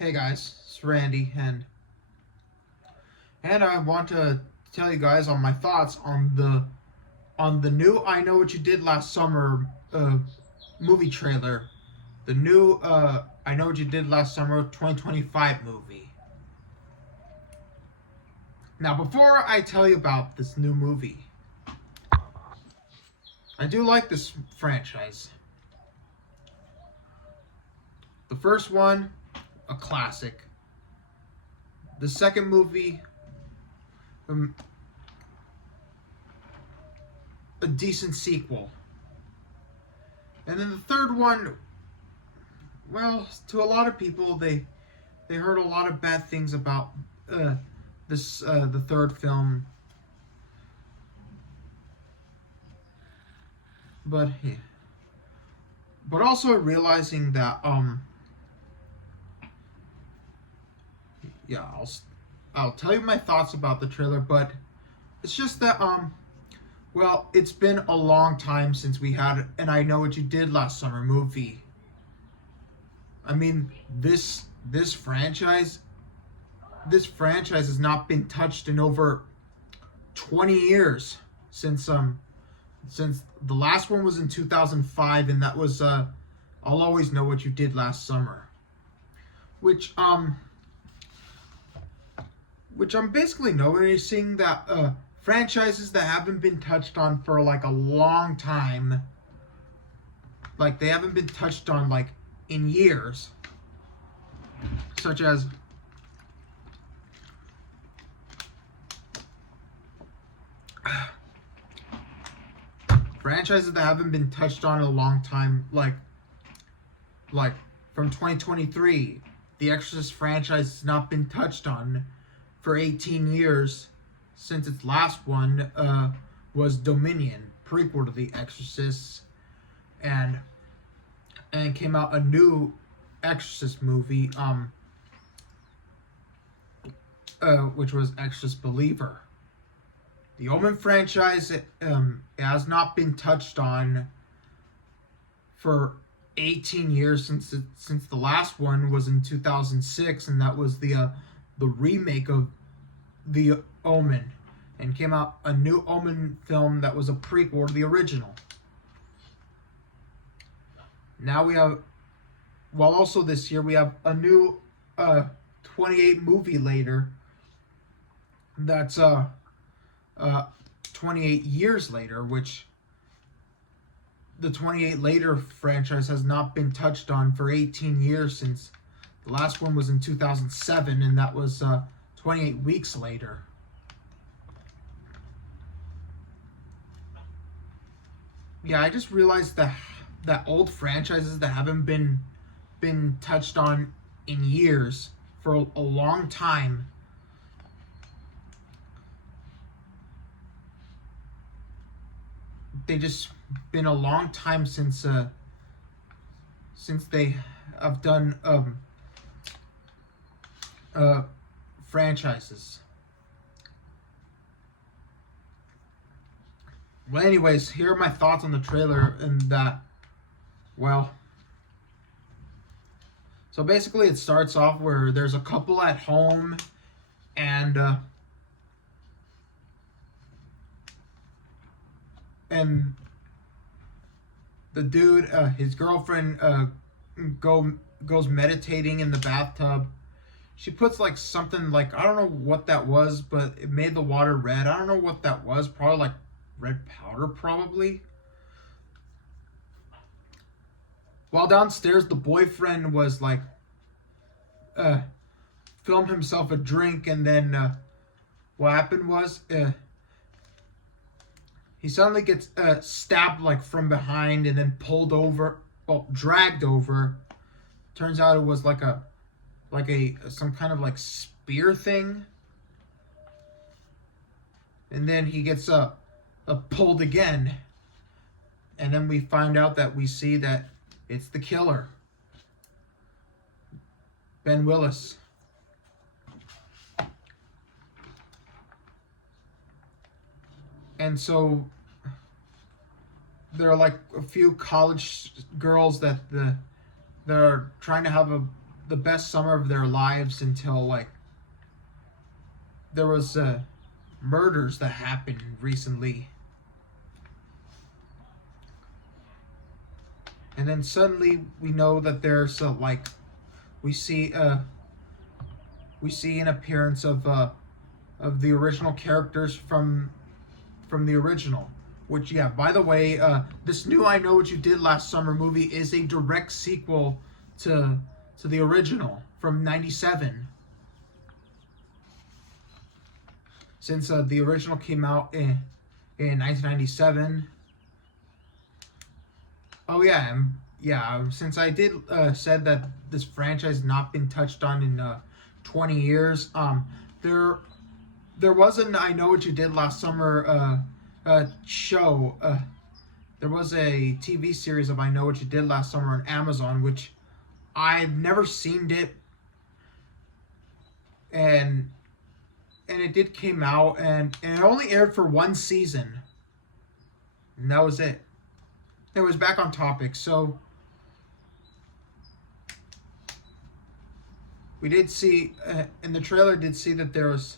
Hey guys, it's Randy, and I want to tell you guys on my thoughts on the new "I Know What You Did Last Summer" movie trailer, the new "I Know What You Did Last Summer" 2025 movie. Now, before I tell you about this new movie, I do like this franchise. The first one, a classic. The second movie, um, a decent sequel. And then the third one, well, to a lot of people, they heard a lot of bad things about the third film, but yeah. But also realizing that yeah, I'll tell you my thoughts about the trailer, but it's just that well, it's been a long time since we had an "I Know What You Did Last Summer" movie. I mean, this franchise this franchise has not been touched in over 20 years since the last one was in 2005, and that was I'll Always Know What You Did Last Summer, which I'm basically noticing that franchises that haven't been touched on for like a long time, like they haven't been touched on like in years, such as franchises that haven't been touched on in a long time, like from 2023, the Exorcist franchise has not been touched on for 18 years since its last one was Dominion, prequel to The Exorcist, and came out a new Exorcist movie, which was Exorcist Believer. The Omen franchise it has not been touched on for 18 years since the last one was in 2006, and that was the remake of The Omen, and came out a new Omen film that was a prequel to the original. Now we have, well, also this year we have a new 28 movie later. That's 28 years later, which the 28 later franchise has not been touched on for 18 years since the last one was in 2007, and that was 28 weeks later. Yeah, I just realized that old franchises that haven't been touched on in years for a long time, they just been a long time since they have done franchises. Well, anyways, here are my thoughts on the trailer, and that, well, so basically it starts off where there's a couple at home, and the dude, his girlfriend, goes meditating in the bathtub. She puts like something, like, I don't know what that was, but it made the water red. I don't know what that was. Probably like red powder, probably. While downstairs, the boyfriend was like, filmed himself a drink, and then what happened was, he suddenly gets stabbed like from behind, and then pulled over, well, dragged over. Turns out it was like a some kind of like spear thing, and then he gets pulled again, and then we find out that we see that it's the killer, Ben Willis. And so there are like a few college girls that they're trying to have the best summer of their lives until like there was murders that happened recently. And then suddenly we know that there's like we see an appearance of the original characters from the original. Which, yeah, by the way, this new I Know What You Did Last Summer movie is a direct sequel to the original from '97. Since the original came out in 1997. Oh yeah, since I did said that this franchise has not been touched on in 20 years, there was an I Know What You Did Last Summer show. There was a TV series of I Know What You Did Last Summer on Amazon, which I've never seen it, and it did came out, and it only aired for one season, and that was it. It was back on topic, so we did see in the trailer did see that there was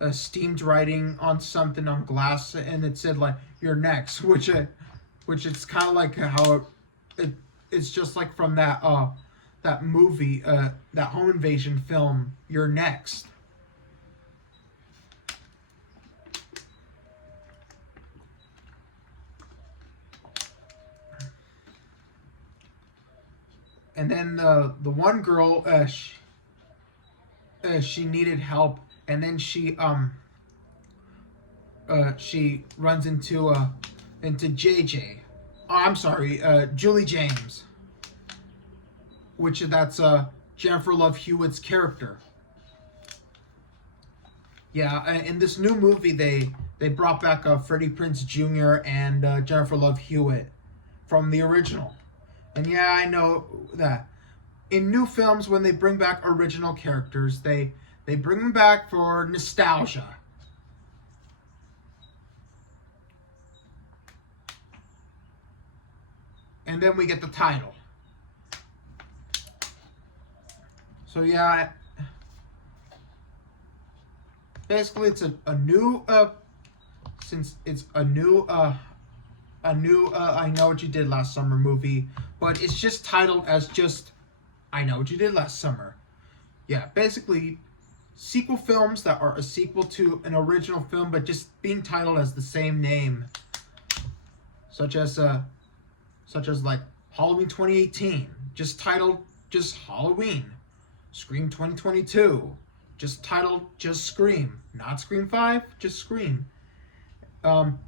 a steamed writing on something on glass, and it said like "You're next," which it's kind of like how it's just like from that movie, that home invasion film, You're Next. And then the one girl, she needed help, and then she runs into JJ. Oh, I'm sorry, Julie James, which that's Jennifer Love Hewitt's character. Yeah, in this new movie they brought back Freddie Prinze Jr. and Jennifer Love Hewitt from the original. And yeah, I know that in new films, when they bring back original characters, they bring them back for nostalgia. And then we get the title. So yeah, basically it's a new since it's a new I Know What You Did Last Summer movie, but it's just titled as just I Know What You Did Last Summer. Yeah, basically sequel films that are a sequel to an original film, but just being titled as the same name, such as like Halloween 2018, just titled just Halloween. Scream 2022, just titled just Scream, not Scream 5, just Scream.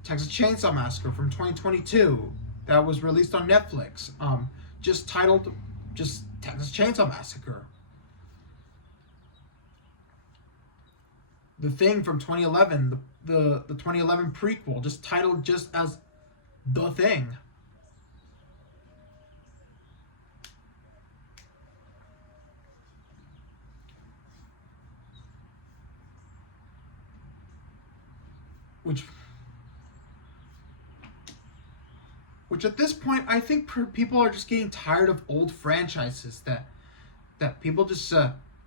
Texas Chainsaw Massacre from 2022 that was released on Netflix, just titled just Texas Chainsaw Massacre. The Thing from 2011, the 2011 prequel, just titled just as The Thing. Which at this point, I think people are just getting tired of old franchises. That people just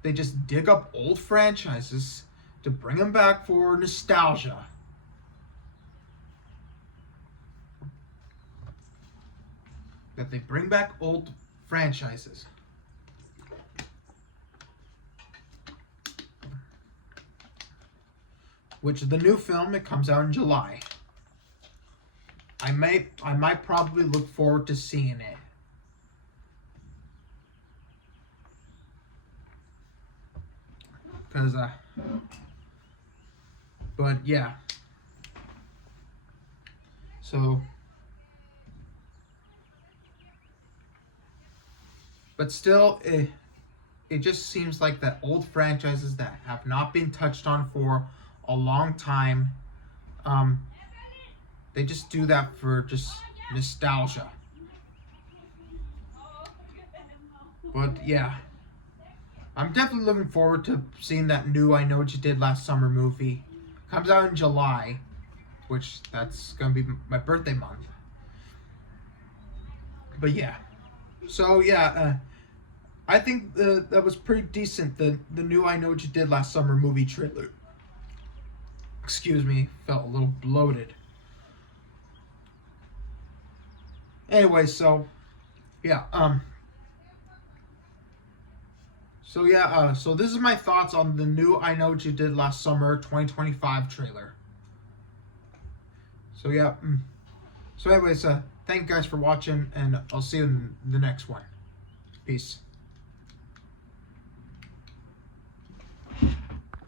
they just dig up old franchises to bring them back for nostalgia. That they bring back old franchises. Which the new film, it comes out in July. I might probably look forward to seeing it. Cause but yeah. So but still it just seems like that old franchises that have not been touched on for a long time, they just do that for just nostalgia. But yeah, I'm definitely looking forward to seeing that new I Know What You Did Last Summer movie. Comes out in July, which that's gonna be my birthday month. But yeah, so yeah, I think that was pretty decent. The new I Know What You Did Last Summer movie trailer. Excuse me, felt a little bloated. Anyway, so yeah, so this is my thoughts on the new I Know What You Did Last Summer 2025 trailer. So yeah, so anyways, thank you guys for watching, and I'll see you in the next one. Peace.